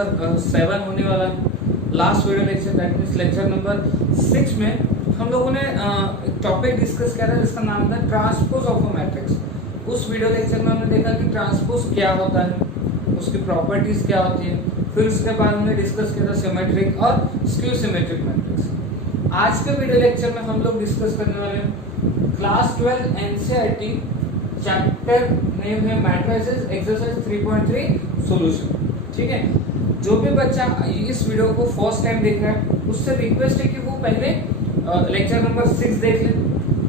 Number 7 होने वाला है, last video lecture, that means lecture number 6 में हम लोगों ने एक टॉपिक डिस्कस किया था जिसका नाम था ट्रांसपोज ऑफ अ मैट्रिक्स। उस वीडियो लेक्चर में हमने देखा कि ट्रांसपोज क्या होता है, उसकी प्रॉपर्टीज क्या होती है, फिर उसके बाद हमने डिस्कस किया था सिमेट्रिक और स्क्यू सिमेट्रिक मैट्रिक्स। आज के वीडियो लेक्चर में हम लोग डिस्कस करने वाले हैं क्लास 12 एनसीईआरटी चैप्टर नेम है मैट्रिसेस एक्सरसाइज 3.3 सॉल्यूशन। ठीक है, जो भी बच्चा इस वीडियो को फर्स्ट टाइम देख रहा है उससे रिक्वेस्ट है कि वो पहले लेक्चर नंबर 6 देख ले,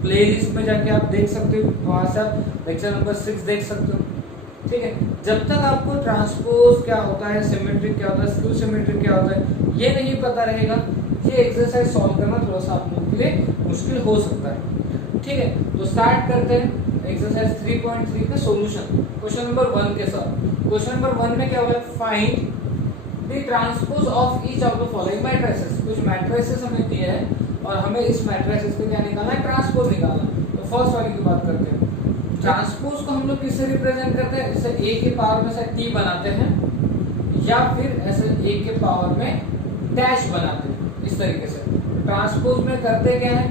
प्लेलिस्ट में जाके आप देख सकते हो, वहां से आप लेक्चर नंबर 6 देख सकते हो। ठीक है, जब तक आपको ट्रांसपोज क्या होता है, सिमेट्रिक क्या होता है, स्क्यू सिमेट्रिक क्या होता है, ये नहीं पता रहेगा, ये एक्सरसाइज सॉल्व करना थोड़ा सा आप लोगों के लिए मुश्किल हो सकता है। ठीक है, तो स्टार्ट करते हैं एक्सरसाइज 3.3 का सॉल्यूशन क्वेश्चन नंबर 1 के साथ। क्वेश्चन नंबर 1 में क्या हुआ, find the transpose of each of the following matrices. कुछ मैट्रिसेस हमें दिए हैं और हमें इस मैट्रिसेस को क्या निकालना है, ट्रांसपोज निकालना। तो फर्स्ट वाली की बात करते हैं। ट्रांसपोज को हम लोग किससे रिप्रेजेंट करते हैं, इसे a के पावर में से t बनाते हैं या फिर ऐसे a के पावर में डैश बनाते हैं, इस तरीके से। ट्रांसपोज में करते क्या है,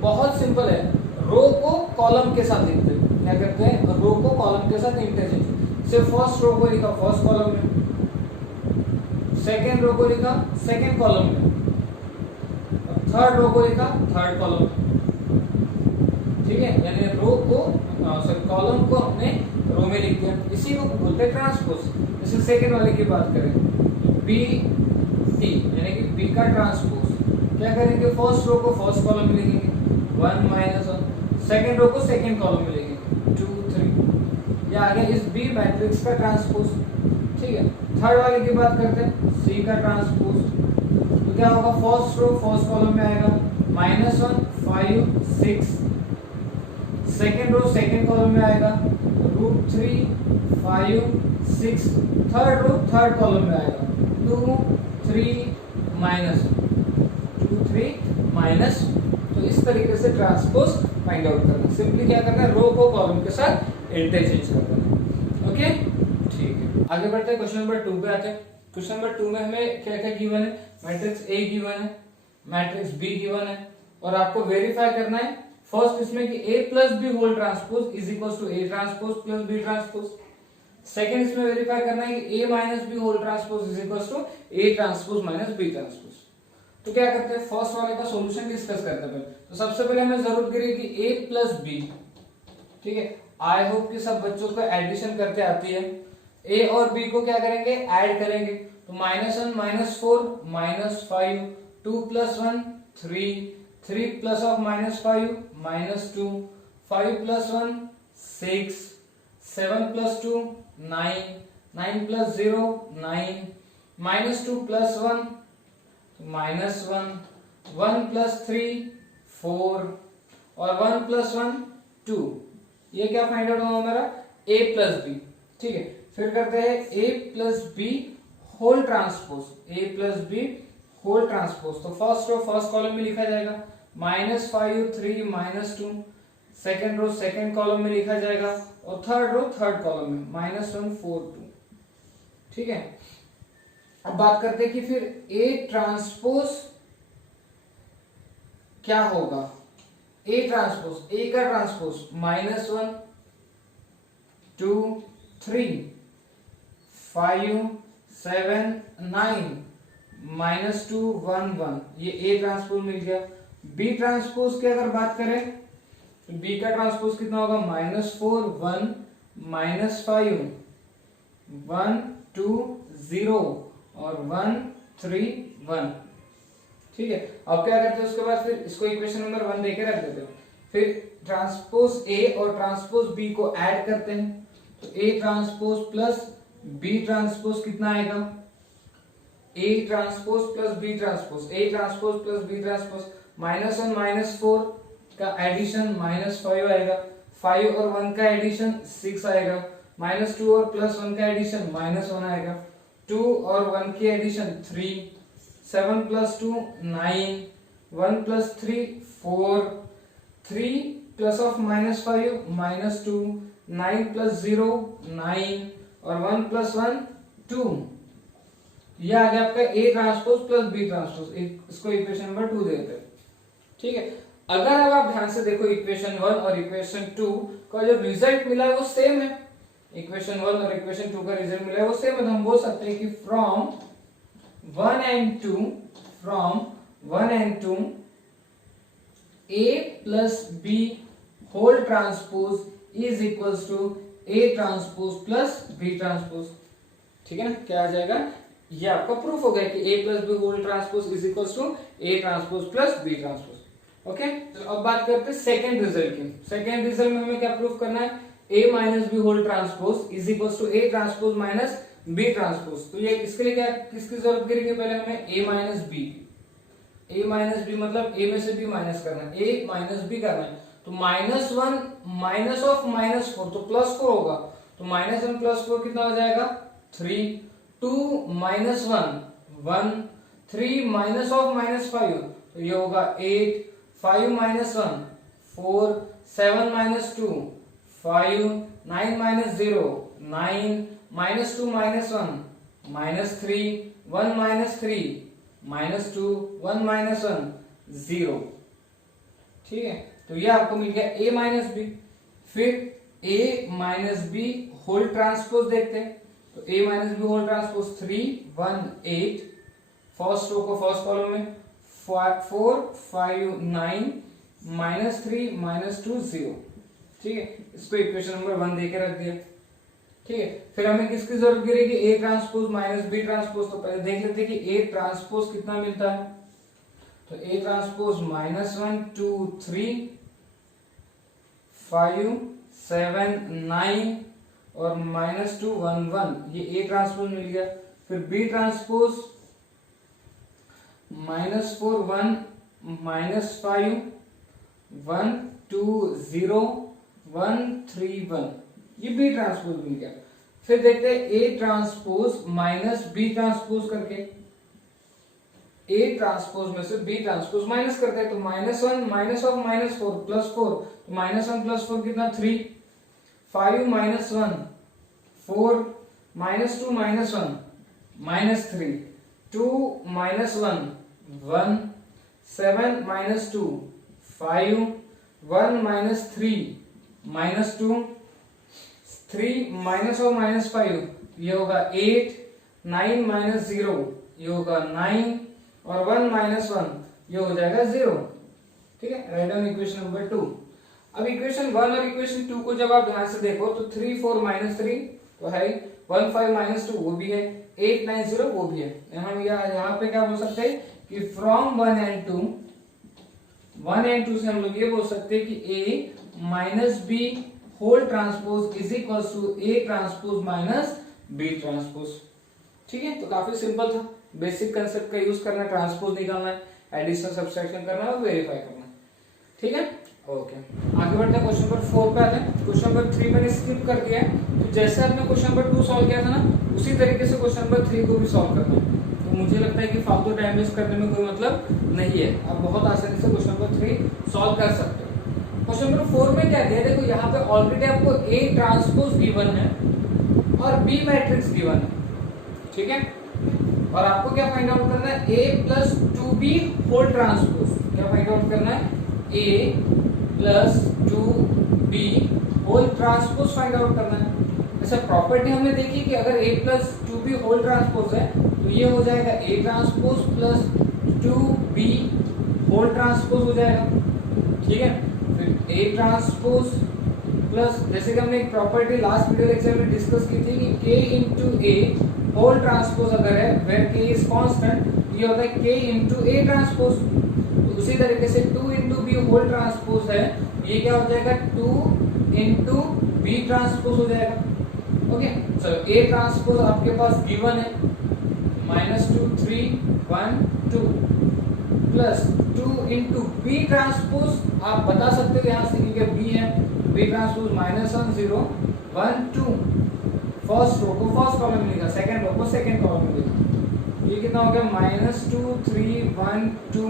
बहुत सिंपल है, रो को कॉलम के साथ लिखते हैं। क्या करते हैं, रो को कॉलम के साथ इंटरचेंज। सिर्फ फर्स्ट रो को लिखा फर्स्ट कॉलम में, सेकेंड रो को लिखा सेकेंड कॉलम में, थर्ड रो को लिखा थर्ड कॉलम में। ठीक है, यानी रो को कॉलम को हमने रो में लिख दिया, इसी को बोलते हैं ट्रांसपोज। जैसे सेकेंड वाले की बात करें, बी टी यानी कि बी का ट्रांसपोज क्या करेंगे, फर्स्ट रो को फर्स्ट कॉलम में लिखेंगे 1 -1, सेकेंड रो को सेकेंड कॉलम में लिखेंगे 2 3, या आगे इस बी मैट्रिक्स का ट्रांसपोज। ठीक है, थर्ड वाले की बात करते हैं, सी का ट्रांसपोज। तो क्या होगा, फर्स्ट रो फर्स्ट कॉलम में आएगा -1 5 6, सेकेंड रो सेकेंड कॉलम में आएगा √3 5 6, थर्ड रो थर्ड कॉलम में आएगा 2 3 -2 3 तो इस तरीके से ट्रांसपोज फाइंड आउट करना। सिंपली क्या करना है, रो को कॉलम के साथ इंटरचेंज करना। ओके, ठीक है, आगे बढ़ते हैं क्वेश्चन नंबर 2 पे आते हैं। क्वेश्चन नंबर 2 में हमें क्या क्या गिवन है, मैट्रिक्स A गिवन है, मैट्रिक्स B गिवन है, और आपको वेरीफाई करना है फर्स्ट इसमें कि A plus B whole transpose is equal to A transpose plus B transpose. Second इसमें वेरीफाई करना है कि A minus B whole transpose is equal to A transpose minus B transpose. तो क्या करते हैं, फर्स्ट वाले का सॉल्यूशन डिस्कस करते हैं। तो सबसे पहले हमें जरूरत करेगी A प्लस B। ठीक है, आई होप कि सब बच्चों को एडिशन करते आती है। A और B को क्या करेंगे, ऐड करेंगे। तो -1 -4 -5, 2 + 1 3, 3 प्लस ऑफ -5 -2, 5 + 1 6, 7 + 2 9, 9 + 0 9, -2 + 1 -1, 1 + 3 4 और 1 + 1 2। ये क्या फाइंड आउट होगा हमारा, A प्लस B। ठीक है, फिर करते हैं A plus B whole transpose, A plus B whole transpose. तो फर्स्ट रो फर्स्ट कॉलम में लिखा जाएगा -5 3 -2, सेकेंड रो सेकेंड कॉलम में लिखा जाएगा, और थर्ड रो थर्ड कॉलम में -1 4 2। ठीक है, अब बात करते हैं कि फिर A ट्रांसपोज क्या होगा। A ट्रांसपोज, A का ट्रांसपोज -1 2 3 5 7 9 -2 1 1, ये A ट्रांसपोज मिल गया। B ट्रांसपोज की अगर बात करें तो B का ट्रांसपोज कितना होगा, -4 1 -5 1 2 0 और 1 3 1। ठीक है, अब क्या करते हैं, उसके बाद फिर इसको इक्वेशन नंबर 1 देके रख देते हैं। फिर ट्रांसपोज A और ट्रांसपोज B को ऐड करते हैं। तो A transpose plus B transpose कितना आएगा, A transpose plus B transpose, A transpose plus B transpose, -1 -4 का एडिशन -5 आएगा, 5 और 1 का एडिशन 6 आएगा, -2 और +1 का एडिशन -1 आएगा, 2 और 1 की एडिशन 3, 7 + 2 9, 1 + 3 4, 3 प्लस ऑफ -5 -2, 9 + 0 9 और 1 + 1 2। ये आ गया आपका A transpose plus B transpose, इसको इक्वेशन नंबर 2 देते हैं। ठीक है, अगर अब आप ध्यान से देखो इक्वेशन 1 और इक्वेशन 2 का जो रिजल्ट मिला है वो सेम है, इक्वेशन 1 और इक्वेशन 2 का रिजल्ट मिला है वो सेम है, तो हम बोल सकते हैं कि from 1 and 2 a plus b whole transpose is equals to a transpose plus b transpose। ठीक है ना, क्या आ जाएगा, ये आपका प्रूफ हो गया कि a plus b whole transpose is equals to a transpose plus b transpose। Okay, तो अब बात करते हैं सेकेंड रिजल्ट की। सेकेंड रिजल्ट में हमें क्या प्रूफ करना है, a minus b whole transpose is equals to a transpose minus b transpose। तो ये इसके लिए क्या किसकी जरूरत करेंगे, पहले हमें a minus b, a minus B मतलब a में से b माइनस करना है, a माइनस b करना है, तो -1 माइनस ऑफ -4 तो +4 होगा, तो -1 + 4 कितना हो जाएगा 3, 2 - 1 1, 3 माइनस ऑफ -5 तो ये होगा 8, 5 - 1 4, 7 - 2 5, 9 - 0 9, -2 - 1 -3, 1 - 3 -2, 1 - 1 0। ठीक है, तो ये आपको मिल गया a माइनस बी। फिर a minus B whole transpose देखते हैं, तो a minus B whole transpose 3 1 8, first row को फर्स्ट कॉलम में 4 5 9 -3 -2 0। ठीक है, इसको इक्वेशन नंबर 1 देके रख दिया। ठीक है, फिर हमें किसकी जरूरत गिरेगी, A transpose minus B transpose. तो पहले देख लेते हैं कि ए ट्रांसपोज कितना मिलता है, तो ए ट्रांसपोज -1 2 3 5 7 9 और -2 1 1, ये ए ट्रांसपोज मिल गया। फिर बी ट्रांसपोज -4 1 -5 1 2 0 1 3 1, ये बी ट्रांसपोज मिल गया। फिर देखते हैं A transpose minus B transpose करके, ए ट्रांसपोज में से बी ट्रांसपोज माइनस करते हैं, तो -1 माइनस ऑफ -4 +4, तो -1 + 4 कितना 3, 5 - 1 4, -2 - 1 -3, 2 - 1 1, 7 - 2 5, 1 - 3 -2, 3 माइनस और -5 ये होगा 8, 9 - 0 ये होगा 9 और 1 - 1 ये हो जाएगा 0। ठीक है, राइट डाउन इक्वेशन नंबर 2। अब इक्वेशन 1 और इक्वेशन 2 को जब आप ध्यान से देखो तो 3 4 -3 तो है, 1 5 -2 वो भी है, 8 9 0 वो भी है। हम यहाँ पे क्या बोल सकते हैं कि फ्रॉम 1 एंड 2 से हम लोग ये बोल सकते हैं कि a minus B whole transpose is equals to A transpose minus B transpose. ठीक है, तो काफी सिंपल था, बेसिक कंसेप्ट का यूज करना, ट्रांसपोज निकालना है, एडिशन सब्सट्रैक्शन करना है और वेरीफाई करना है। ठीक है, ओके, आगे बढ़ते हैं, क्वेश्चन नंबर 4 पे आते हैं। क्वेश्चन नंबर 3 मैंने स्किप कर दिया है, तो जैसे आपने क्वेश्चन नंबर 2 सॉल्व किया था ना, उसी तरीके से क्वेश्चन नंबर 3 को भी सॉल्व करना है। तो मुझे लगता है कि फालतू टाइम वेस्ट करने में कोई मतलब नहीं है, आप बहुत आसानी से क्वेश्चन नंबर 3 सॉल्व कर सकते हो। क्वेश्चन नंबर 4 में क्या दिया है, देखो यहाँ पे ऑलरेडी आपको A ट्रांसपोज गिवन है और B मैट्रिक्स गिवन है। ठीक है, और आपको क्या फाइंड आउट करना है, A plus 2B whole transpose, क्या फाइंड आउट करना है, A plus 2B whole transpose find out करना है। ऐसा प्रॉपर्टी हमने देखी कि अगर A plus 2B whole transpose है तो ये हो जाएगा A transpose plus 2B whole transpose हो जाएगा। ठीक है, फिर A ट्रांसपोज प्लस, जैसे कि हमने एक प्रॉपर्टी लास्ट वीडियो लेक्चर में डिस्कस की थी कि K into A whole transpose अगर है वेयर K इज कांस्टेंट, ये होता है K इंटू A ट्रांसपोज। तो उसी तरीके से 2 इंटू B होल ट्रांसपोज है, ये क्या हो जाएगा 2 इंटू B ट्रांसपोज हो जाएगा। ओके, चलो A ट्रांसपोज आपके पास गिवन है -2 3 1 2 प्लस 2 इंटू बी ट्रांसपोज आप बता सकते हो यहाँ से क्योंकि बी है, बी ट्रांसपोज -1 0 1 2, फर्स्ट रो को फर्स्ट कॉलम में लिखा, सेकंड रो को सेकंड कॉलम में लिखा, ये कितना हो गया -2 3 1 2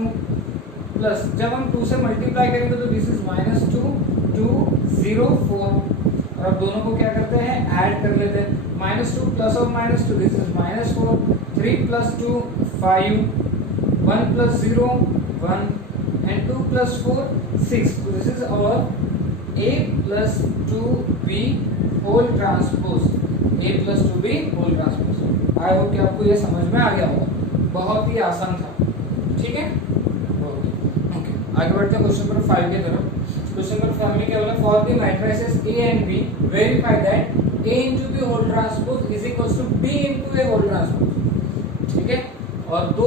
प्लस, जब हम 2 से मल्टीप्लाई करेंगे तो दिस इज -2 2 0 4, और अब दोनों को क्या करते हैं ऐड कर लेते हैं, -2 प्लस और -2 this is -4 3 plus 2 5, 1 plus 0 1, and 2 plus 4 6. So this is our a plus 2b whole transpose, a plus 2b whole transpose. I hope कि आपको ये समझ में आ गया होगा, बहुत ही आसान था, ठीक है। ओके, आगे बढ़ते हैं क्वेश्चन नंबर 5 की तरफ। क्वेश्चन नंबर 5 में क्या बोला, for the matrices A and B verify that A into B whole transpose is equals to B into A whole transpose, ठीक है। और दो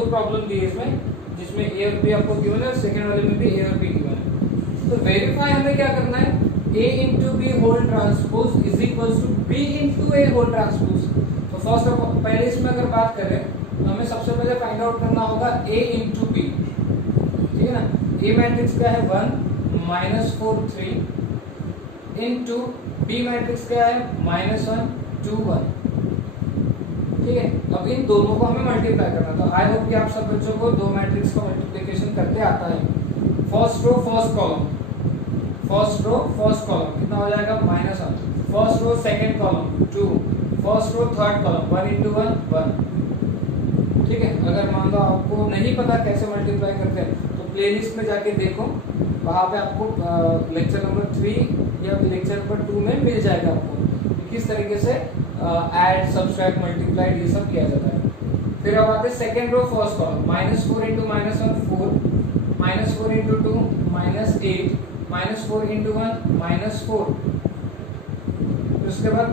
प्रॉब्लम दी है इसमें, जिसमें A और B आपको गिवन है, सेकंड वाले में भी A और B गिवन है। तो वेरीफाई हमें क्या करना है, A into B whole transpose is equals to B into A whole transpose. तो फर्स्ट ऑफ पहले इसमें अगर बात करें तो हमें सबसे पहले फाइंड आउट करना होगा A into B, ठीक है ना। A मैट्रिक्स क्या है 1 -4 3 इनटू B मैट्रिक्स क्या है -1 2 1, ठीक है। अब इन दोनों को हमें मल्टीप्लाई करना, तो आई होप कि आप सब बच्चों को दो मैट्रिक्स का मल्टीप्लिकेशन करते आता है। First row first column, first row first column कितना हो जाएगा -1, first row second column 2, first row third column 1 into 1 1, ठीक है। अगर मान लो आपको नहीं पता कैसे मल्टीप्लाई करते हैं तो प्लेलिस्ट में जाके देखो, वहाँ पे आपको लेक्चर नंबर 3 या लेक्चर नंबर 2 में मिल जाएगा आपको किस तरीके से ऐड सब्सट्रैक्ट मल्टीप्लाई ये सब किया जाता है। फिर अब आते हैं second row first column, -4 into -1 4, -4 into 2 -8, -4 into 1 -4, उसके बाद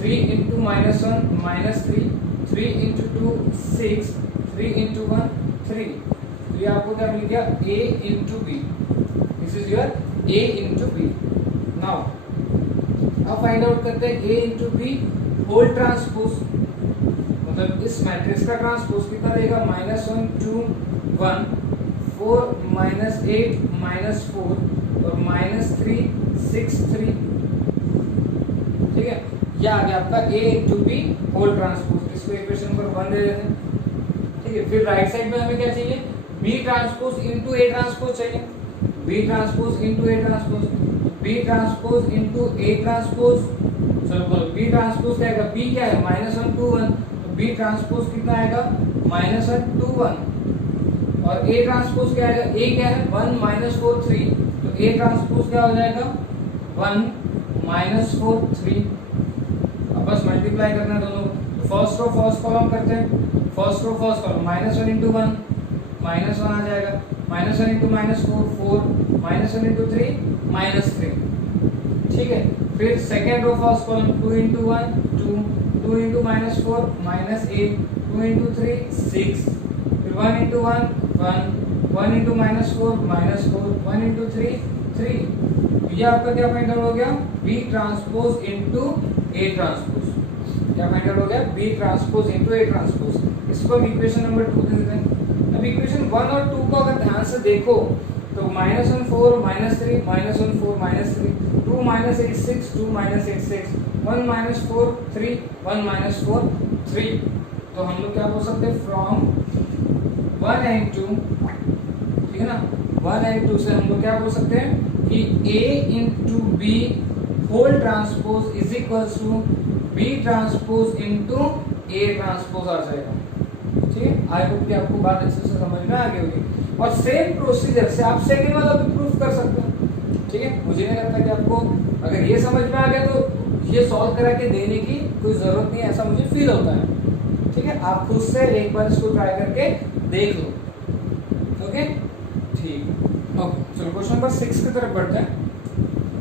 3 into -1 -3, 3 into 2 6, 3 into 1 3। तो ये आपको क्या मिल गया A into B, this is your A into B। Now अब फाइंड आउट करते हैं A into B whole transpose, मतलब इस मैट्रिक्स का ट्रांसपोज कितना देगा -1 2 1 4 -8 -4 और -3 6 3, ठीक है। ये आ गया आपका A into B whole transpose, इसको इक्वेशन नंबर 1 दे देते हैं, ठीक है। फिर राइट साइड में हमें क्या चाहिए, B transpose into A transpose चाहिए, B transpose into A transpose, B transpose into A transpose. चलो बोलो B ट्रांसपोज क्या आएगा, B क्या है -1 2 1, तो B ट्रांसपोज कितना आएगा -1 2 1। और A ट्रांसपोज क्या आएगा, A क्या है 1 -4 3, तो A ट्रांसपोज क्या हो जाएगा 1 -4 3। अब बस मल्टीप्लाई करना है दोनों, फर्स्ट रो फर्स्ट कॉलम करते हैं, first row first column -1 into 1 -1 आ जाएगा, -1 into -4 4, -1 into 3 -3, ठीक है। फिर second row first column 2 into 1 2, 2 into -4 -8, 2 into 3 6, फिर 1 into 1 1, 1 into -4 -4, 1 into 3 3। ये आपका क्या फाइंड आउट हो गया, B transpose into A transpose. क्या फाइंड आउट हो गया, B transpose into A transpose. इसको हम इक्वेशन नंबर 2 दे देते हैं। अब इक्वेशन 1 और 2 को अगर ध्यान से देखो तो -1 4 -3 -1 4 -3, 2 -8 6, 2 -8 6, 1 -4 3, 1 -4 3। तो हम लोग क्या बोल सकते हैं, फ्रॉम 1 and 2, ठीक है ना, 1 and 2 से हम लोग क्या बोल सकते हैं कि A into B whole transpose is equals to B transpose into A transpose आ जाएगा, ठीक है। आई होप कि आपको बात अच्छे से समझ में आ गई होगी। और सेम प्रोसीजर से आप सेकंड वाला भी प्रूफ कर सकते हैं, ठीक है। मुझे नहीं लगता कि आपको अगर ये समझ में आ गया तो ये सॉल्व करा के देने की कोई जरूरत नहीं, ऐसा मुझे फील होता है, ठीक है। आप खुद से एक बार इसको ट्राई करके देख लो, ओके ठीक। ओके चलो क्वेश्चन नंबर 6 की तरफ बढ़ते हैं।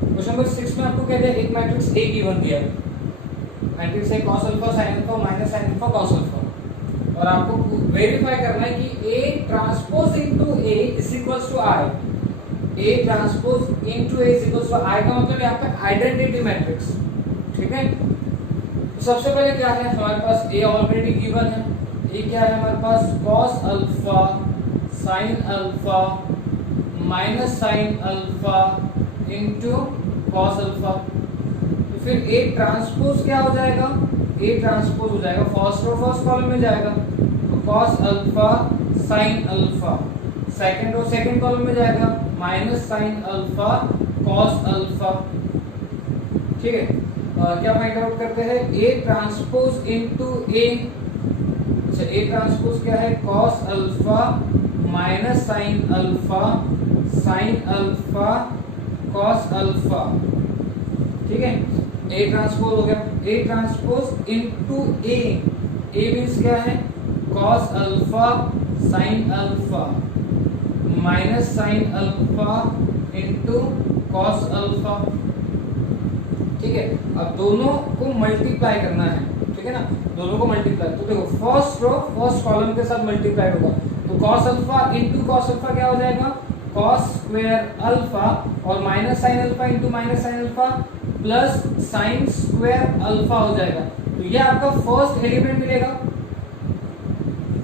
क्वेश्चन नंबर 6 में आपको कहते हैं एक मैट्रिक्स A गिवन दिया है, मैट्रिक्स है cos alpha sin alpha minus sin alpha cos alpha, और आपको वेरीफाई करना है कि A transpose into A is equals to I, A transpose into A is equals to I का मतलब यहाँ पे आइडेंटिटी मैट्रिक्स, ठीक है। तो सबसे पहले क्या है हमारे पास, A ऑलरेडी गिवन है, A क्या है हमारे पास cos alpha sin alpha minus sin alpha into cos alpha. तो फिर A ट्रांसपोज क्या हो जाएगा, A ट्रांसपोज हो जाएगा फर्स्ट रो फर्स्ट कॉलम में जाएगा, तो cos alpha sin alpha, second row second column में जाएगा minus sin alpha cos alpha, ठीक है। क्या फाइंड आउट करते हैं, ए ट्रांसपोज इनटू ए। अच्छा, ए ट्रांसपोज क्या है, cos alpha minus sine alpha cos alpha. ठीक है, ए ट्रांसपोज हो गया, A transpose into A. A means क्या है, cos alpha sine alpha minus sine alpha into cos alpha. ठीक है, अब दोनों को मल्टीप्लाई करना है, ठीक है ना, दोनों को मल्टीप्लाई। तो देखो फर्स्ट रो फर्स्ट कॉलम के साथ मल्टीप्लाई होगा, तो cos alpha into cos alpha क्या हो जाएगा, कॉस स्क्वायर अल्फा, और minus sine alpha into minus sine alpha plus sign square alpha हो जाएगा। तो ये आपका फर्स्ट एलिमेंट मिलेगा,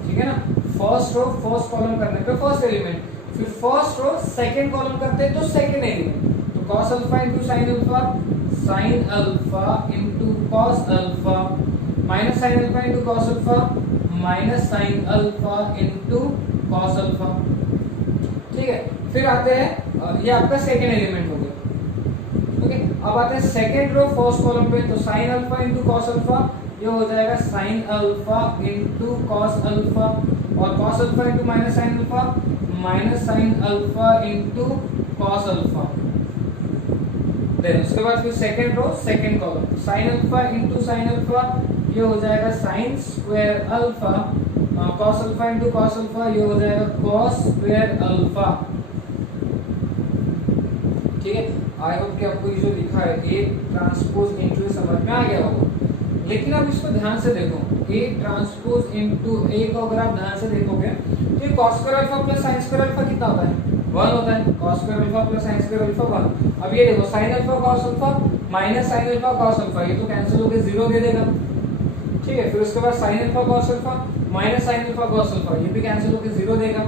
ठीक है ना, फर्स्ट रो फर्स्ट कॉलम करने पे फर्स्ट एलिमेंट, फिर फर्स्ट रो सेकंड कॉलम करते हैं तो सेकंड एलिमेंट। तो cos alpha into sine alpha into cos alpha minus sine alpha into cos alpha minus sine alpha into cos alpha. ठीक है, फिर आते हैं, ये आपका सेकंड एलिमेंट हो गया। ओके, अब आते हैं सेकंड रो फर्स्ट कॉलम पे, तो sine alpha into cos alpha, ये हो जाएगा sine alpha into cos alpha, और cos alpha into minus sine alpha into cos alpha. Then उसके बाद फिर second row second column, sine alpha into sine alpha, ये हो जाएगा sine square alpha, cos alpha into cos alpha, ये हो जाएगा कॉस स्क्वायर अल्फा। ठीक है, आई होप कि आपको ये जो लिखा है ए ट्रांसपोज इनटू समझ में आ गया होगा। लेकिन अब इसको ध्यान से देखो, ए ट्रांसपोज इनटू ए को अगर आप ध्यान से देखोगे तो ये cos square alpha plus sin square alpha कितना होता है, 1 होता है। cos square alpha plus sin square alpha 1। अब ये देखो sin alpha cos alpha minus sin alpha cos alpha, ये तो कैंसिल होकर 0 दे देगा। ठीक है, फिर उसके बाद sin alpha cos alpha minus sin alpha cos alpha, ये भी कैंसिल होकर 0 देगा,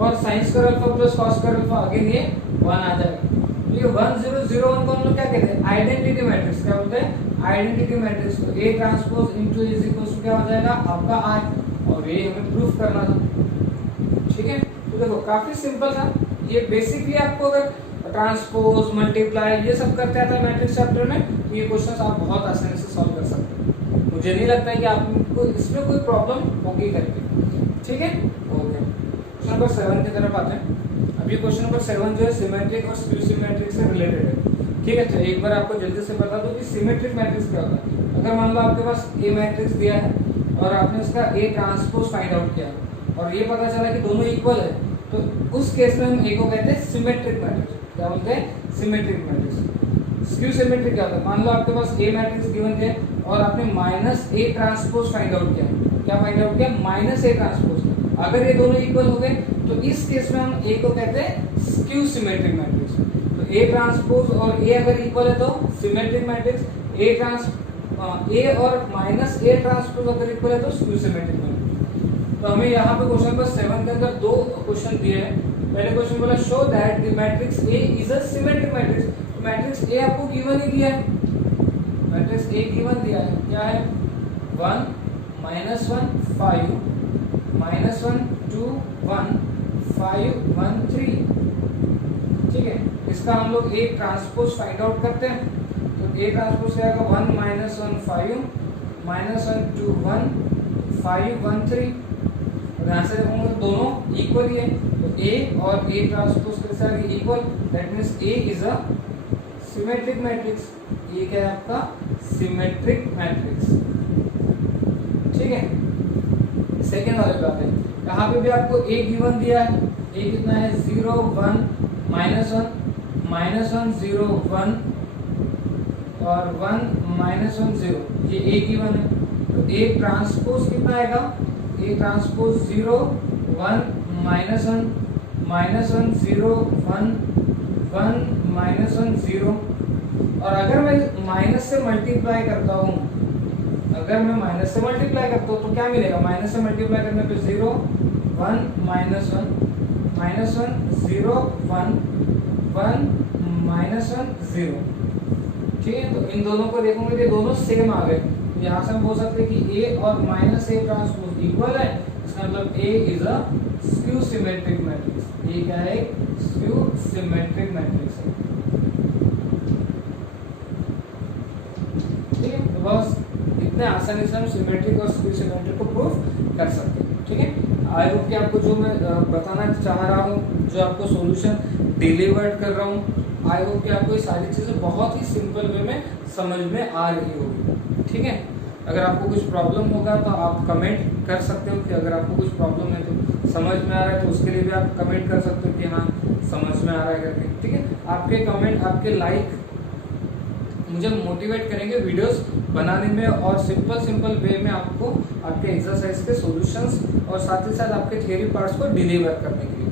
और sin square alpha plus cos square alpha again ये 1 आ जाएगा। ये 1 0 0 1 को हम लोग क्या कहते हैं, आइडेंटिटी मैट्रिक्स। क्या बोलते हैं, आइडेंटिटी मैट्रिक्स। तो A transpose into is equals to क्या हो जाएगा आपका I, और ये हमें प्रूफ करना था। ठीक है, तो देखो काफी सिंपल था ये। बेसिकली आपको अगर ट्रांसपोज मल्टीप्लाई ये सब करते आता है मैट्रिक्स चैप्टर में, तो ये क्वेश्चंस आप बहुत आसानी से सॉल्व कर सकते हैं। मुझे नहीं लगता है कि आपको इसमें कोई प्रॉब्लम होगी करके। ठीक है, ओके, क्वेश्चन नंबर 7 की तरफ आते हैं। अब ये क्वेश्चन नंबर 7 जो है सिमेट्रिक और स्क्यू सिमेट्रिक से रिलेटेड है। ठीक है, तो एक बार आपको जल्दी से बता दूं कि सिमेट्रिक मैट्रिक्स क्या होता है। अगर मान लो आपके पास ए मैट्रिक्स दिया है और आपने उसका ए ट्रांसपोज फाइंड आउट किया और ये पता चला कि दोनों इक्वल है, तो उस केस में हम ए को कहते हैं सिमेट्रिक मैट्रिक्स। क्या बोलते हैं, सिमेट्रिक मैट्रिक्स। स्क्यू सिमेट्रिक क्या होता है, मान लो आपके पास ए मैट्रिक्स गिवन है और आपने minus A transpose find out किया। क्या फाइंड आउट किया, माइनस ए ट्रांसपोज। अगर ये दोनों इक्वल हो गए तो इस केस में हम ए को कहते हैं स्क्यू सिमेट्रिक मैट्रिक्स। तो ए ट्रांसपोज और ए अगर इक्वल है तो सिमेट्रिक मैट्रिक्स, ए और माइनस ए ट्रांसपोज अगर इक्वल है तो स्क्यू सिमेट्रिक मैट्रिक्स। तो हमें यहाँ पे क्वेश्चन नंबर 7 के अंदर दो क्वेश्चन दिए हैं। पहले क्वेश्चन बोला show that the matrix A is a symmetric matrix. तो मैट्रिक्स ए आपको गिवन ही दिया है, मैट्रिक्स ए गिवन दिया है, क्या है 1 -1 5 -1 2 1 5 1 3। ठीक है, इसका हम लोग ए ट्रांसपोज फाइंड आउट करते हैं। तो ए ट्रांसपोज क्या आएगा 1 -1 5 -1 2 1 5 1 3। ध्यान से देखोगे दोनों इक्वल ही है, तो ए और ए ट्रांसपोज कैसे आ गई, equal. That means A is a symmetric matrix. ये क्या है आपका सिमेट्रिक मैट्रिक्स। ठीक है, सेकेंड वाले पे आते हैं। यहाँ पे भी आपको ए गिवन दिया है, ए कितना है 0 1 -1 -1 0 1 और 1 -1 0, ये ए गिवन है। तो ए ट्रांसपोज कितना आएगा, ए ट्रांसपोज 0 1 -1 -1 0 1 1 -1 0। और अगर मैं माइनस से मल्टीप्लाई करता हूँ, अगर मैं माइनस से मल्टीप्लाई करता हूँ तो क्या मिलेगा, माइनस से मल्टीप्लाई करने पे 0 1 -1 -1 0 1 1 -1 0। ठीक है, तो इन दोनों को देखोगे तो दोनों सेम आ गए। तो यहाँ से हम बोल सकते हैं कि ए और माइनस ए ट्रांसपोज इक्वल है। इसका मतलब A is a skew symmetric matrix. ये क्या है, स्क्यू सिमेट्रिक मैट्रिक्स है। कितने आसानी से हम सिमेट्रिक और स्क्यू सिमेट्रिक को प्रूव कर सकते हैं। ठीक है, आई होप कि आपको जो मैं बताना चाह रहा हूँ, जो आपको सॉल्यूशन डिलीवर्ड कर रहा हूँ, आई होप कि आपको ये सारी चीज़ें बहुत ही सिंपल वे में समझ में आ रही होगी। ठीक है, अगर आपको कुछ प्रॉब्लम होगा तो आप कमेंट कर सकते हो कि अगर आपको कुछ प्रॉब्लम है तो समझ में आ रहा है, तो उसके लिए भी आप कमेंट कर सकते हो कि हाँ समझ में आ रहा है करके। ठीक है, आपके कमेंट, आपके लाइक मुझे मोटिवेट करेंगे वीडियोस बनाने में और सिंपल वे में आपको आपके एक्सरसाइज के सॉल्यूशंस और साथ ही साथ आपके थियरी पार्ट्स को डिलीवर करने के लिए।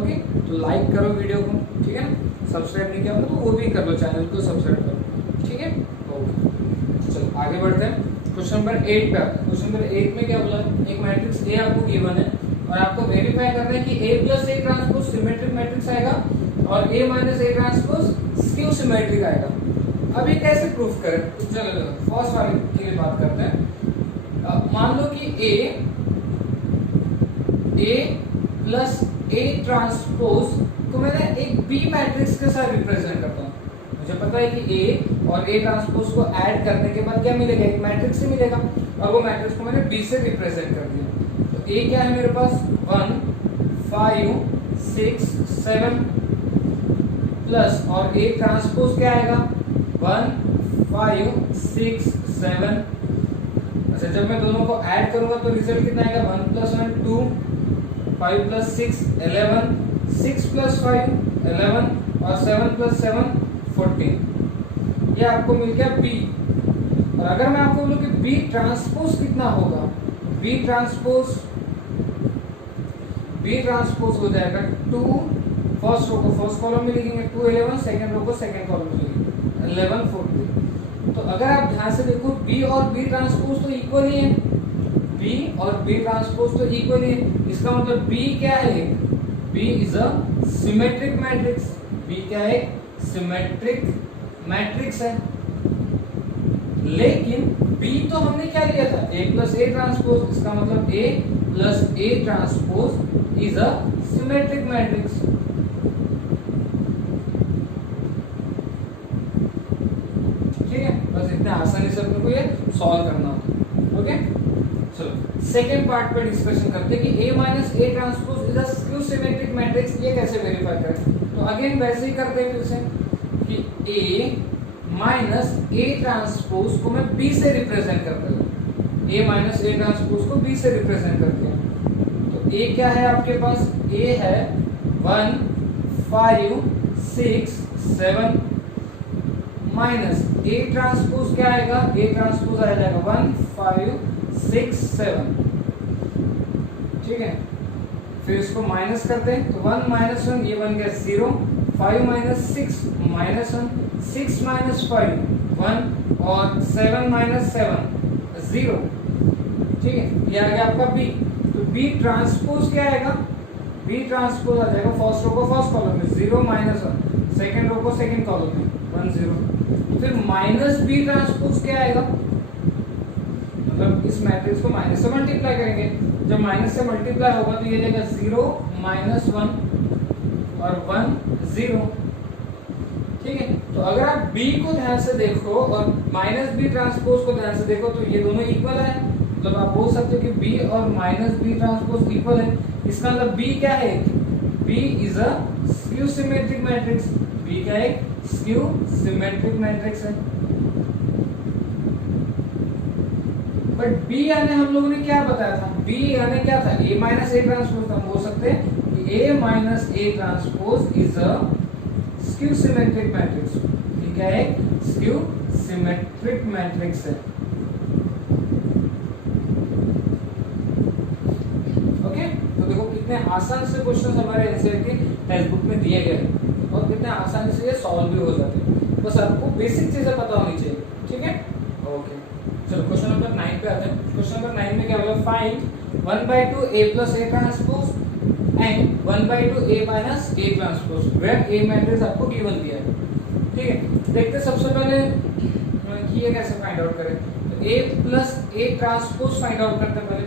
ओके, तो लाइक करो वीडियो को, ठीक है, सब्सक्राइब नहीं किया तो वो भी कर लो, चैनल को सब्सक्राइब करो। ठीक है, ओके, चलो आगे बढ़ते हैं। क्वेश्चन नंबर 8 पे आते हैं। क्वेश्चन नंबर 8 में क्या बोला है, एक मैट्रिक्स ए आपको गिवन है और आपको वेरीफाई करना है कि A plus A transpose symmetric matrix आएगा और A minus A transpose skew symmetric आएगा। अब ये कैसे प्रूफ करें, चलो फर्स्ट वाले के लिए बात करते हैं। मान लो कि ए प्लस ए ट्रांसपोज को मैंने एक बी मैट्रिक्स के साथ रिप्रेजेंट करता हूँ। मुझे पता है कि ए और ए ट्रांसपोज को ऐड करने के बाद क्या मिलेगा, एक मैट्रिक्स ही मिलेगा और वो मैट्रिक्स को मैंने बी से रिप्रेजेंट कर दिया। तो ए क्या है मेरे पास 1 5 6 7 प्लस और ए ट्रांसपोज क्या आएगा 1 5 6 7। अच्छा, जब मैं दोनों को ऐड करूंगा तो रिजल्ट कितना आएगा 1 + 1 2 5 + 6 11 6 + 5 11 और 7 + 7 14। ये आपको मिल गया बी। और अगर मैं आपको बोलूं कि बी ट्रांसपोज कितना होगा, बी ट्रांसपोज हो जाएगा 2 फर्स्ट रो को फर्स्ट कॉलम में लिखेंगे 2 11, सेकंड रो को सेकंड कॉलम में लिखेंगे 11 14। तो अगर आप ध्यान से देखो बी और बी ट्रांसपोज तो इक्वल ही है, बी और बी ट्रांसपोज तो इक्वल ही है। इसका मतलब बी क्या है, B is a symmetric matrix. B क्या है, सिमेट्रिक मैट्रिक्स है। लेकिन बी तो हमने क्या लिया था, ए प्लस ए ट्रांसपोज, इसका मतलब A plus A transpose is a symmetric matrix. ठीक है, बस इतने आसानी से अपने को ये सॉल्व करना होता। ओके, चलो सेकेंड पार्ट पे डिस्कशन करते हैं कि A minus A transpose is a skew symmetric matrix. ये कैसे वेरीफाई करें, तो अगेन वैसे ही करते हैं फिर से कि ए माइनस ए ट्रांसपोज को मैं बी से रिप्रेजेंट करता हूँ। ए माइनस ए ट्रांसपोज को बी से रिप्रेजेंट करते हैं। तो ए क्या है आपके पास, ए है 1 5 6 7 माइनस ए ट्रांसपोज क्या आएगा, ए ट्रांसपोज आ जाएगा 1 5 6 7। ठीक है, फिर इसको माइनस करते हैं तो 1 - 1 ये बन गया 0, 5 - 6 -1, 6 - 5 1 और 7 - 7 0। ठीक है, ये आ गया आपका बी। तो बी ट्रांसपोज क्या आएगा, बी ट्रांसपोज आ जाएगा फर्स्ट रो को फर्स्ट कॉलम में 0 - 1, सेकंड रो को सेकंड कॉलम में 1 0। फिर माइनस बी ट्रांसपोज क्या आएगा, मतलब इस मैट्रिक्स को माइनस से मल्टीप्लाई करेंगे। जब माइनस से मल्टीप्लाई होगा तो ये देगा 0 - 1 और 1 0। ठीक है, तो अगर आप b को ध्यान से देखो और माइनस बी ट्रांसपोज को ध्यान से देखो तो ये दोनों इक्वल है। मतलब आप बोल सकते हो कि b और माइनस बी ट्रांसपोज इक्वल है। इसका मतलब b क्या है, b is a skew symmetric matrix. b क्या है, स्क्यू सिमेट्रिक मैट्रिक्स है। बट b यानी हम लोगों ने क्या बताया था, b यानी क्या था, a माइनस ए ट्रांसपोज। हम बोल सकते हैं कि a minus A transpose is a skew symmetric matrix. ये क्या है, स्क्यू सिमेट्रिक मैट्रिक्स है। ओके, तो देखो कितने आसान से क्वेश्चन हमारे एनसीईआरटी के टेक्स्ट बुक में दिए गए हैं और कितने आसानी से ये सॉल्व भी हो जाते हैं। बस आपको बेसिक चीजें पता होनी चाहिए। ठीक है, ओके, चलो क्वेश्चन नंबर 9 पे आते हैं। क्वेश्चन नंबर 9 में क्या होगा, find 1/2 a plus a transpose and 1/2 a minus a transpose where a matrix आपको गिवन दिया है। ठीक है, देखते सबसे पहले कि ये कैसे फाइंड आउट करें। तो a plus a transpose find out करते हैं पहले।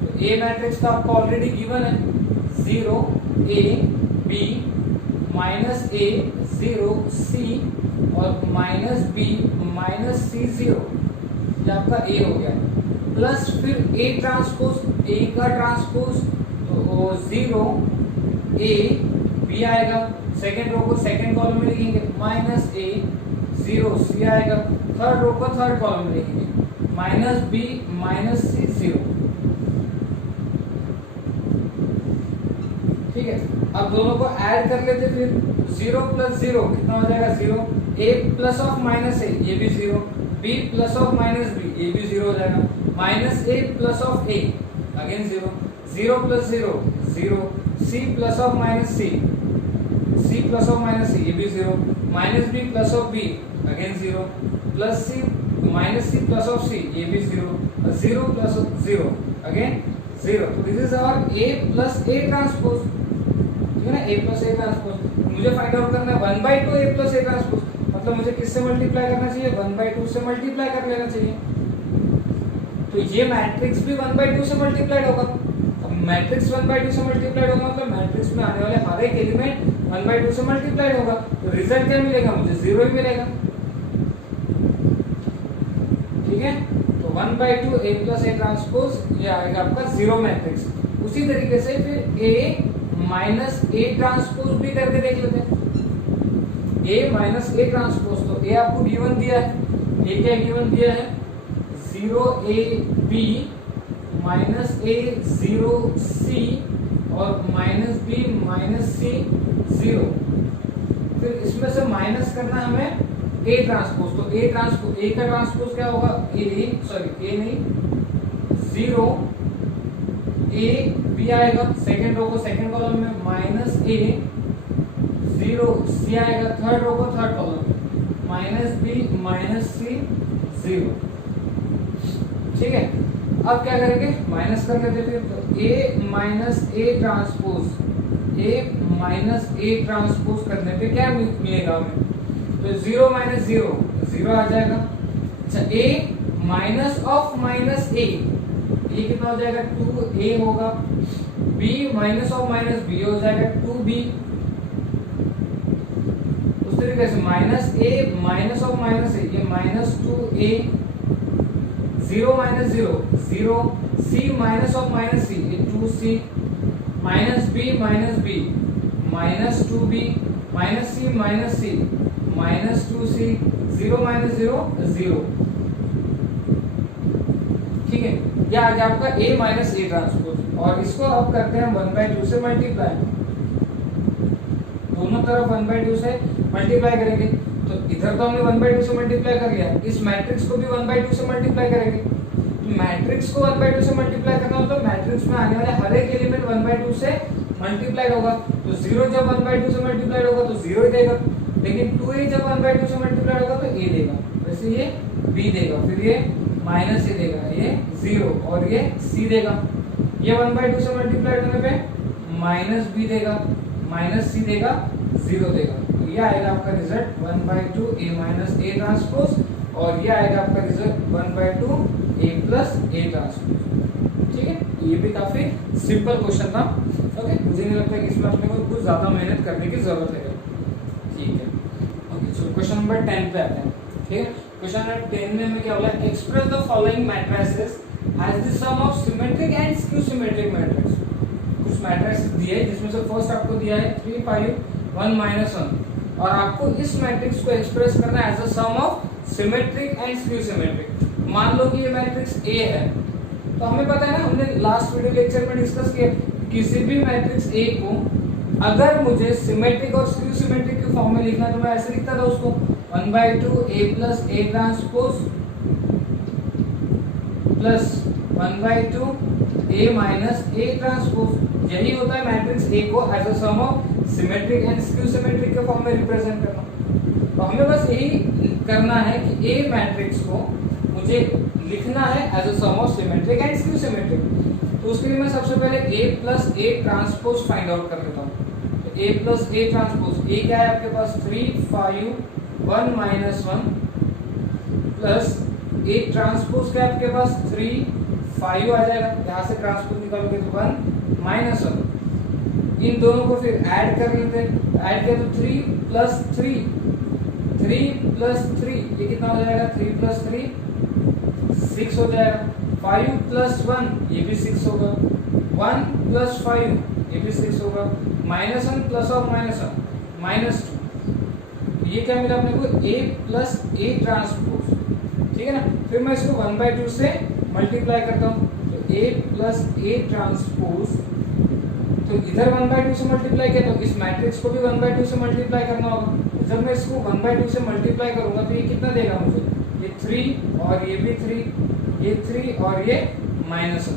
तो a मैट्रिक्स तो आपको ऑलरेडी गिवन है 0 a b minus a 0 c और माइनस b माइनस c 0। ये आपका ए हो गया, प्लस फिर ए ट्रांसपोज, ए का ट्रांसपोज तो 0 ए बी आएगा, सेकेंड रो को सेकेंड कॉलम में लिखेंगे, माइनस ए 0 सी आएगा, थर्ड रो को थर्ड कॉलम में लिखेंगे, माइनस बी माइनस सी 0। ठीक है, अब दोनों को ऐड कर लेते, फिर 0 प्लस 0 कितना हो जाएगा 0, a plus of minus A ये भी 0, b plus of minus B ये भी 0 हो जाएगा, minus a plus of a again 0, 0 plus 0 0, c plus of minus c, c plus of minus c ये भी 0, minus b plus of b again 0, plus c minus c plus of c ये भी 0, 0 plus 0 again 0। तो this is our a plus a transpose, ठीक है ना, a plus a transpose. मुझे find out करना है 1/2 a प्लस a ट्रांसपोज, मतलब मुझे किससे मल्टीप्लाई करना चाहिए, 1/2 से मल्टीप्लाई कर लेना चाहिए। तो ये मैट्रिक्स भी 1/2 से मल्टीप्लाइड होगा। अब मैट्रिक्स 1/2 से मल्टीप्लाइड होगा मतलब मैट्रिक्स में आने वाले हर एक एलिमेंट 1/2 से मल्टीप्लाइड होगा, तो रिजल्ट क्या मिलेगा, मुझे 0 ही मिलेगा। ठीक है, तो 1/2 a प्लस a ट्रांसपोज ये आएगा आपका 0 मैट्रिक्स। उसी तरीके से फिर a माइनस a ट्रांसपोज भी करके देख लेते हैं, a माइनस a ट्रांसपोज। तो a आपको गिवन दिया है, a क्या गिवन दिया है 0ab माइनस a 0c और माइनस b माइनस c 0। फिर इसमें से माइनस करना है हमें a ट्रांसपोज, तो a ट्रांसपोज a का ट्रांसपोज क्या होगा, a नहीं 0 a b आएगा, सेकंड रो को सेकंड कॉलम में, माइनस a 0 c आएगा, थर्ड रो को थर्ड कॉलम में, माइनस b माइनस c 0। ठीक है, अब क्या करेंगे, माइनस कर लेते फिर, तो a minus a transpose, a minus a transpose करने पे क्या मिलेगा हमें, तो 0 माइनस 0 0 आ जाएगा। अच्छा, a minus of minus a ये कितना हो जाएगा 2a होगा, b minus of minus b हो जाएगा 2b। उस तरीके से minus a minus of minus a ये minus 2a, 0 minus 0 0, c minus of minus c ये 2c, minus b minus 2b, minus c minus 2c, 0 minus 0 0। ठीक है, यह आ गया आपका a माइनस a ट्रांसपोज। और इसको अब करते हैं हम 1/2 से मल्टीप्लाई, दोनों तरफ 1/2 से मल्टीप्लाई करेंगे। तो इधर तो हमने 1/2 से मल्टीप्लाई कर लिया, इस मैट्रिक्स को भी 1/2 से मल्टीप्लाई करेंगे। तो मैट्रिक्स को 1/2 से मल्टीप्लाई करना हो तो मैट्रिक्स में आने वाले हर एक एलिमेंट 1/2 से मल्टीप्लाइड होगा। तो 0 जब 1/2 से मल्टीप्लाइड होगा तो 0 ही देगा, लेकिन 2a जब 1/2 से मल्टीप्लाइड होगा तो a देगा, वैसे ये b देगा, फिर ये माइनस a देगा, ये 0 और ये c देगा। ये 1/2 से मल्टीप्लाइड होने पे माइनस b देगा, माइनस c देगा, 0 देगा। तो ये आएगा आपका result 1/2 a minus a transpose, और ये आएगा आपका result 1/2 a plus a transpose. ठीक है, ये भी काफी सिंपल क्वेश्चन था। ओके, मुझे नहीं लगता कि इसमें अपने को कुछ ज्यादा मेहनत करने की जरूरत है। ठीक है, ओके, सो क्वेश्चन नंबर 10 पे आते हैं। ठीक है, क्वेश्चन नंबर 10 में हमें क्या बोला, express the following matrices has the sum of symmetric and skew symmetric matrix. कुछ मैट्रिसेस दिए हैं जिसमें से फर्स्ट आपको दिया है 3 5 1 -1, और आपको इस मैट्रिक्स को एक्सप्रेस करना है as a sum of symmetric and skew symmetric. मान लो कि ये मैट्रिक्स A है, तो हमें पता है ना, हमने लास्ट वीडियो लेक्चर में डिस्कस किया, किसी भी मैट्रिक्स A को अगर मुझे सिमेट्रिक और स्क्यू सिमेट्रिक के फॉर्म में लिखना है तो मैं ऐसे लिखता था उसको 1/2 a plus a transpose plus 1/2 a minus a transpose. यही होता है मैट्रिक्स A को as a sum of symmetric and skew symmetric के फॉर्म में रिप्रेजेंट करना। तो हमें बस यही करना है कि A मैट्रिक्स को मुझे लिखना है as a sum of symmetric and skew symmetric. तो उसके लिए मैं सबसे पहले a plus a transpose find out कर लेता हूँ। तो a plus a transpose, a क्या है आपके पास 3 5 1 -1 प्लस a ट्रांसपोज क्या है आपके पास 3 5 आ जाएगा, यहाँ से ट्रांसपोज निकालोगे तो 1 -1। इन दोनों को फिर ऐड कर लेते हैं, ऐड किया तो 3 प्लस 3 3 प्लस 3 ये कितना हो जाएगा 3 प्लस 3 6 हो जाएगा। 5 प्लस 1 ये भी 6 होगा। 1 प्लस 5 ये भी 6 होगा। -1 प्लस और -1 -2, ये क्या मिला अपने को a प्लस a ट्रांसपोज, ठीक है ना। फिर मैं इसको 1/2 से मल्टीप्लाई करता हूँ, तो a प्लस a ट्रांसपोज, तो इधर 1/2 से मल्टीप्लाई किया तो इस मैट्रिक्स को भी 1/2 से मल्टीप्लाई करना होगा। जब मैं इसको 1/2 से मल्टीप्लाई करूंगा तो ये कितना देगा मुझे, ये 3 और ये भी 3, ये 3 और ये -1,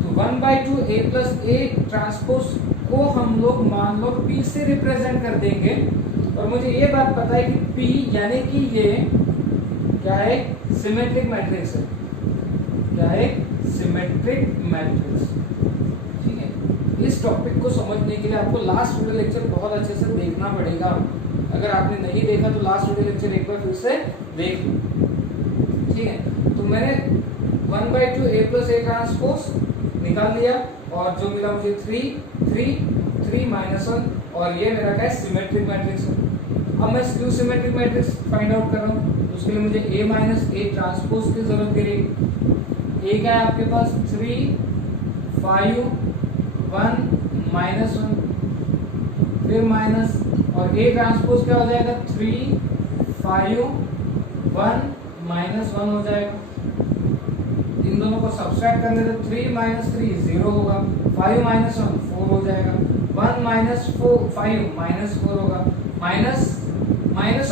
तो 1/2 a प्लस a ट्रांसपोज को हम लोग मान लो p से रिप्रेजेंट कर देंगे। और मुझे ये बात पता है कि p यानी कि ये क्या है, सिमेट्रिक मैट्रिक्स है, क्या है, सिमेट्रिक मैट्रिक्स, ठीक है। इस टॉपिक को समझने के लिए आपको लास्ट वीडियो लेक्चर बहुत अच्छे से देखना पड़ेगा। अगर आपने नहीं देखा तो लास्ट वीडियो लेक्चर एक बार फिर से देख लो, ठीक है। तो मैंने 1/2 a प्लस a ट्रांसपोज निकाल लिया और जो मिला मुझे 3 -1, और ये मेरा क्या है, सिमेट्रिक मैट्रिक्स है। अब मैं skew symmetric matrix find out कर रहा हूँ, तो उसके लिए मुझे a माइनस a ट्रांसपोज की जरूरत पड़ेगी। a क्या है आपके पास, 3 5 1 -1, फिर माइनस, और a ट्रांसपोज क्या हो जाएगा, 3 5 1 -1 हो जाएगा। इन दोनों को सब्सट्रैक्ट करने से 3 - 3 0 होगा, 5 - 1 4 हो जाएगा, 1 - 5 -4 होगा, माइनस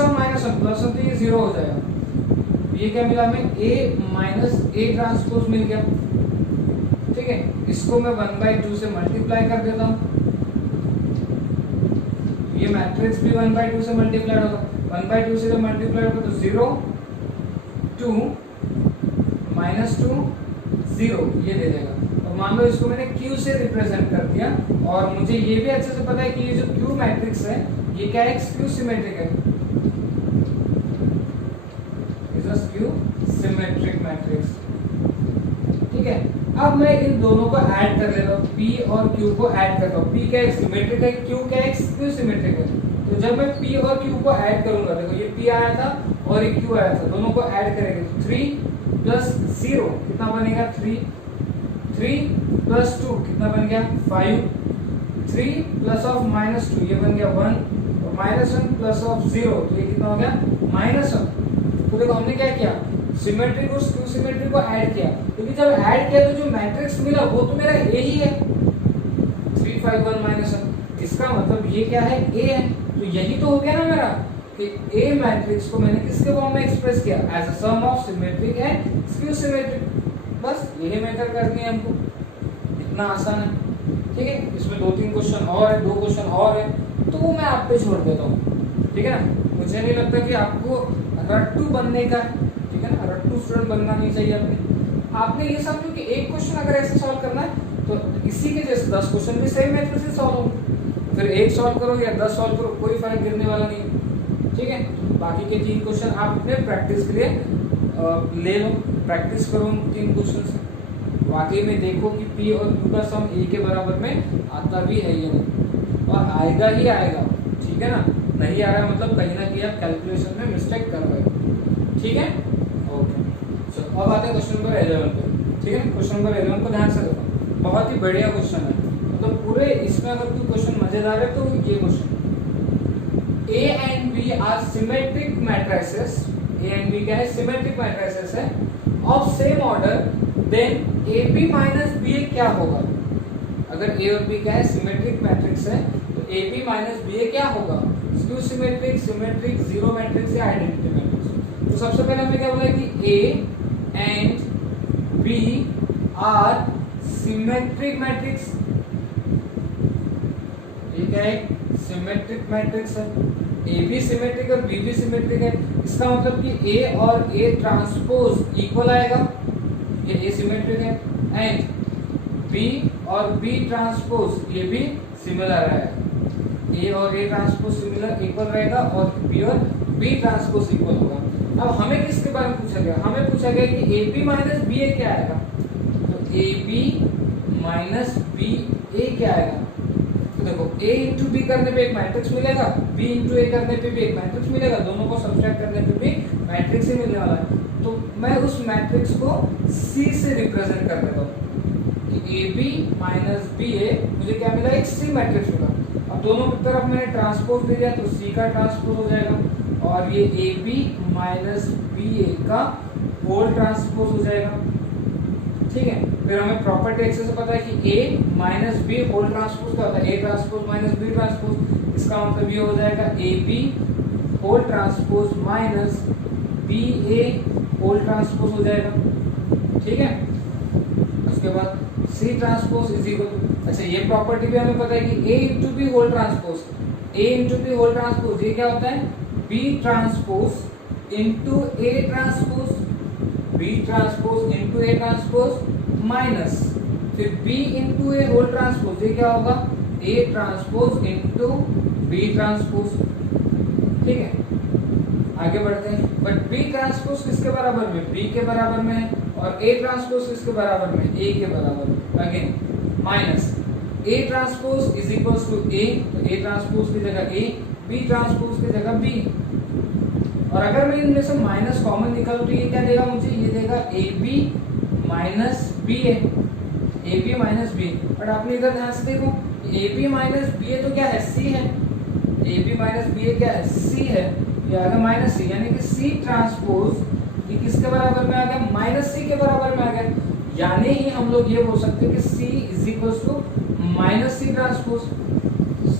और -1 प्लस तो ये 0 हो जाएगा। ये क्या मिला हमें, a माइनस a ट्रांसपोज मिल गया, ठीक है। इसको मैं 1/2 से मल्टीप्लाई कर देता हूँ, ये मैट्रिक्स भी 1/2 से मल्टीप्लाई होगा, 1/2 से जब मल्टीप्लाई होगा तो 0 2 -2 0 ये दे देगा। और मान लो इसको मैंने q से रिप्रेजेंट कर दिया, और मुझे ये भी अच्छे से पता है कि ये जो q मैट्रिक्स है ये क्या है, स्क्यू सिमेट्रिक है, is a skew symmetric matrix, ठीक है। अब मैं इन दोनों को ऐड कर लेता हूँ, p और q को ऐड करता हूँ। p क्या है, सिमेट्रिक है, q क्या है, स्क्यू सिमेट्रिक है। तो जब मैं p और q को ऐड करूंगा, देखो ये p आया था और ये q आया था, दोनों को ऐड करेंगे, 3 प्लस 0 कितना बनेगा, 3 प्लस 2 कितना बन गया, 5, 3 प्लस ऑफ -2 ये बन गया 1, और -1 प्लस ऑफ 0 तो ये कितना हो गया, -1। तो देखो हमने क्या किया, सिमेट्रिक और स्क्यू सिमेट्रिक को ऐड किया, क्योंकि जब ऐड किया तो जो मैट्रिक्स मिला वो तो मेरा a ही है, 3 5 1 -1, इसका मतलब ये क्या है, a है। तो यही तो हो गया ना मेरा, कि a मैट्रिक्स को मैंने किसके फॉर्म में एक्सप्रेस किया, as a sum of symmetric and skew symmetric. बस यही मेथड करनी है हमको, इतना आसान है, ठीक है। इसमें 2-3 क्वेश्चन और है, 2 क्वेश्चन और है, तो वो मैं आप पे छोड़ देता हूँ, ठीक है ना। मुझे नहीं लगता कि आपको रट्टू बनने का, ठीक है ना, रट्टू स्टूडेंट बनना नहीं चाहिए आपने ये समझो कि एक क्वेश्चन अगर ऐसे सॉल्व करना है तो इसी के जैसे 10 क्वेश्चन भी सेम मेथड से सॉल्व होंगे, फिर एक सॉल्व करो या 10 सॉल्व करो, कोई फर्क गिरने वाला नहीं, ठीक है। बाकी के 3 क्वेश्चन आप अपने प्रैक्टिस के लिए ले लो, प्रैक्टिस करो 3 क्वेश्चन से, वाकई में देखो कि p और q का सम a के बराबर में आता भी है या नहीं, और आएगा ही आएगा, ठीक है ना। नहीं आ रहा है मतलब कहीं ना कहीं आप कैलकुलेशन में मिस्टेक कर रहे हो, ठीक है। ओके, चलो अब आते हैं क्वेश्चन नंबर 11 पे, ठीक है। क्वेश्चन नंबर 11 को ध्यान से देखो, बहुत ही बढ़िया क्वेश्चन है, मतलब पूरे इसमें अगर कोई क्वेश्चन मजेदार है तो ये question, a and b are symmetric matrices, a and b क्या है, सिमेट्रिक मैट्रिसेस है of same order, then ab minus ba क्या होगा। अगर a और b क्या है, सिमेट्रिक मैट्रिक्स है, तो ab माइनस ba क्या होगा, skew symmetric, symmetric, zero matrix या आइडेंटिटी मैट्रिक्स। तो सबसे पहले हमने क्या बोला कि a and b are symmetric matrix, ये क्या है, सिमेट्रिक मैट्रिक्स है, ए भी सिमेट्रिक और बी भी सिमेट्रिक है। इसका मतलब कि ए और ए ट्रांसपोज इक्वल आएगा, ये ए सिमेट्रिक है, एंड बी और बी ट्रांसपोज ये भी सिमिलर है, ए और ए ट्रांसपोज सिमिलर इक्वल रहेगा, और बी और बी ट्रांसपोज इक्वल होगा। अब हमें किसके बारे में पूछा गया, हमें पूछा गया कि ए बी माइनस बी ए क्या आएगा, तो ए बी माइनस बी ए क्या आएगा। तो देखो a इंटू बी करने पे एक मैट्रिक्स मिलेगा, b इंटू ए करने पे भी एक मैट्रिक्स मिलेगा, दोनों को सब्ट्रैक्ट करने पे भी मैट्रिक्स ही मिलने वाला है। तो मैं उस मैट्रिक्स को C से रिप्रेजेंट कर देता हूँ कि AB माइनस BA मुझे क्या मिला, एक C मैट्रिक्स मिला। अब दोनों की तरफ मैंने ट्रांसपोज दे दिया तो C का ट्रांसपोज हो जाएगा और ये AB माइनस BA का होल ट्रांसपोज हो जाएगा। ठीक है, फिर हमें प्रॉपर्टी एक्सेस से पता है कि A minus B whole transpose क्या होता है, A transpose minus B transpose. इसका मतलब ये हो जाएगा AB whole transpose minus BA whole transpose हो जाएगा। ठीक है, उसके बाद C transpose is equal to, अच्छा ये प्रॉपर्टी भी हमें पता है कि A into B whole transpose, A into B whole transpose ये क्या होता है, B transpose into A transpose, B transpose into A transpose minus फिर B into A whole transpose ये क्या होगा, A transpose into B transpose. ठीक है, आगे बढ़ते हैं। बट B ट्रांसपोज किसके बराबर में, B के बराबर में है और A ट्रांसपोज किसके बराबर में, A के बराबर में। Again minus A transpose is equals to A, तो A ट्रांसपोज की जगह A, B ट्रांसपोज की जगह B। और अगर मैं इनमें से माइनस कॉमन निकालूं तो ये क्या देगा मुझे, ये देगा AB minus BA, AB minus B। But आपने इधर ध्यान से देखो, AB माइनस BA तो क्या है, C है, AB माइनस BA क्या है, C है, ये आ गया माइनस C, यानी कि C ट्रांसपोज ये किसके बराबर में आ गया, माइनस C के बराबर में आ गया। यानी ही हम लोग ये बोल सकते हैं कि C is equals to minus C transpose,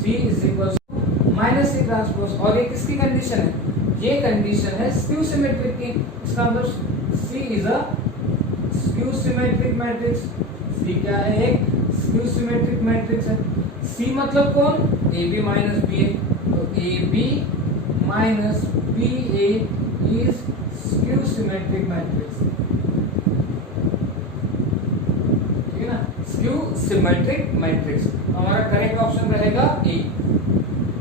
C is equals to minus C transpose. और ये किसकी कंडीशन है, ये कंडीशन है स्क्यू सिमेट्रिक की। इसका मतलब C is a skew symmetric matrix. C क्या है, एक स्क्यू सिमेट्रिक मैट्रिक्स है। C मतलब कौन, AB माइनस BA, तो AB minus BA is skew symmetric matrix. ठीक है ना, स्क्यू सिमेट्रिक मैट्रिक्स। हमारा करेक्ट ऑप्शन रहेगा A।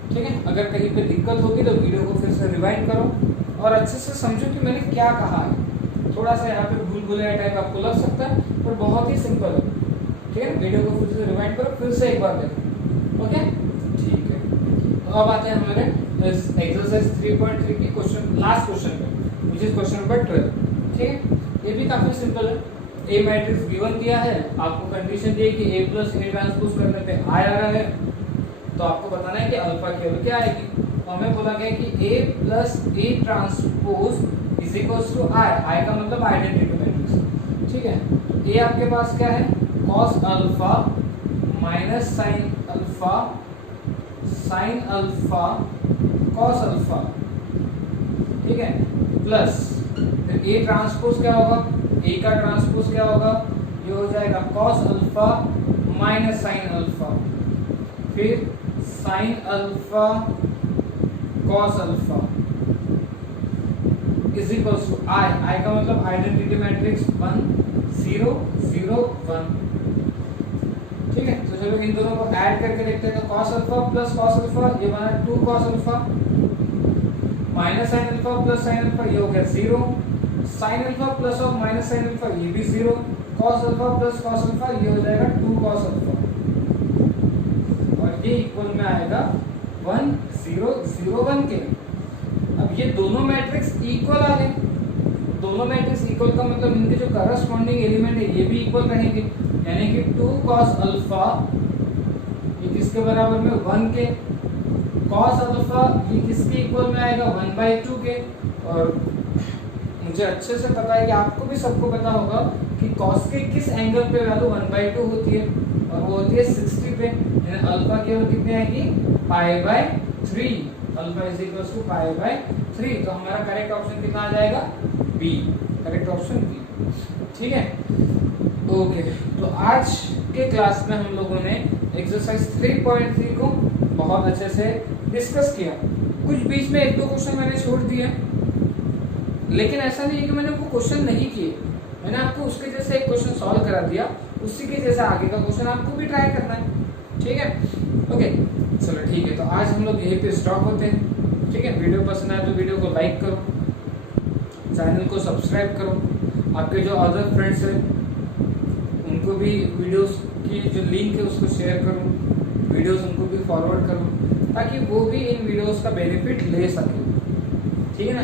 ठीक है, अगर कहीं पे दिक्कत होगी तो वीडियो को फिर से रिवाइंड करो और अच्छे से समझो कि मैंने क्या कहा है। थोड़ा सा यहाँ पे भूल भुलैया टाइप आपको लग सकता है पर बहुत ही सिंपल है। ठीक है, वीडियो को फिर से रिवाइंड करो, फिर से एक बार देखो। ओके, ठीक है। तो अब आते हैं हमारे एक्सरसाइज 3.3 की क्वेश्चन, लास्ट क्वेश्चन पे, विच इज क्वेश्चन नंबर 12। ठीक है, ये भी काफी सिंपल है। ए मैट्रिक्स गिवन दिया है, आपको कंडीशन दी है कि A प्लस A ट्रांसपोज करने पे I आ रहा है, तो आपको बताना है कि अल्फा की वैल्यू क्या आएगी। तो हमें बोला गया कि A plus A transpose is equals to I का मतलब आइडेंटिटी मैट्रिक्स। ठीक है, तो A आपके पास क्या है, cos alpha minus sine alpha sign alpha cos alpha. ठीक है, प्लस फिर A ट्रांसपोज क्या होगा, A का ट्रांसपोज क्या होगा, ये हो जाएगा cos alpha minus sine alpha, फिर sine alpha cos alpha is equals to I का मतलब आइडेंटिटी मैट्रिक्स 1 0 0 1। ठीक है, तो चलो इन दोनों को ऐड करके देखते हैं। तो cos alpha plus cos alpha ये बना 2 cos alpha minus sin alpha plus sin alpha ये हो गया 0, sin अल्फा प्लस और माइनस sin अल्फा ये भी 0, cos alpha plus cos alpha ये हो जाएगा 2 cos अल्फा और ये इक्वल में आएगा 1 0 0 1 के। अब ये दोनों मैट्रिक्स इक्वल आ गए, दोनों मैट्रिक्स इक्वल का मतलब इनके जो करस्पॉन्डिंग एलिमेंट है ये भी इक्वल रहेंगे, यानी कि 2 cos अल्फा ये किसके बराबर में 1 के, cos अल्फा ये किसके इक्वल में आएगा 1/2 के। और मुझे अच्छे से पता है कि आपको भी सबको पता होगा कि cos के किस एंगल पे वैल्यू 1/2 होती है और वो होती है 60 पे, यानी अल्फा की वैल्यू कितनी आएगी π/3, अल्फा इज इक्वल्स टू π/3। तो हमारा करेक्ट ऑप्शन कितना आ जाएगा, बी, करेक्ट ऑप्शन बी। ठीक है, ओके। तो आज के क्लास में हम लोगों ने एक्सरसाइज 3.3 को बहुत अच्छे से डिस्कस किया। कुछ बीच में 1-2 क्वेश्चन मैंने छोड़ दिए, लेकिन ऐसा नहीं है कि मैंने वो क्वेश्चन नहीं किए, मैंने आपको उसके जैसे एक क्वेश्चन सॉल्व करा दिया, उसी के जैसा आगे का क्वेश्चन आपको भी ट्राई करना है। ठीक है, ओके, चलो ठीक है। तो आज हम लोग यहीं पे स्टॉप होते हैं। ठीक है, वीडियो पसंद आए तो वीडियो को लाइक करो, चैनल को सब्सक्राइब करो, आपके जो अदर फ्रेंड्स हैं उनको भी वीडियोस की जो लिंक है उसको शेयर करो, वीडियोस उनको भी फॉरवर्ड करो ताकि वो भी इन वीडियोस का बेनिफिट ले सके। ठीक है ना,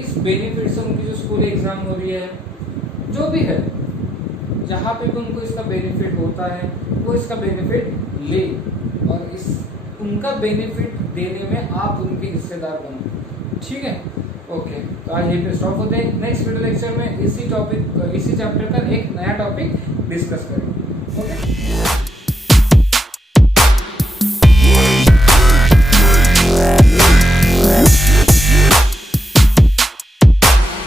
इस बेनिफिट से उनकी जो स्कूल एग्जाम हो रही है, जो भी है, जहाँ पे भी उनको इसका बेनिफिट होता है वो इसका बेनिफिट ले, और इस उनका बेनिफिट देने में आप उनके हिस्सेदार बनो। ठीक है, ओके। तो आज यहीं पे स्टॉप होते हैं। नेक्स्ट वीडियो लेक्चर में इसी चैप्टर का एक नया टॉपिक डिस्कस करेंगे। ओके।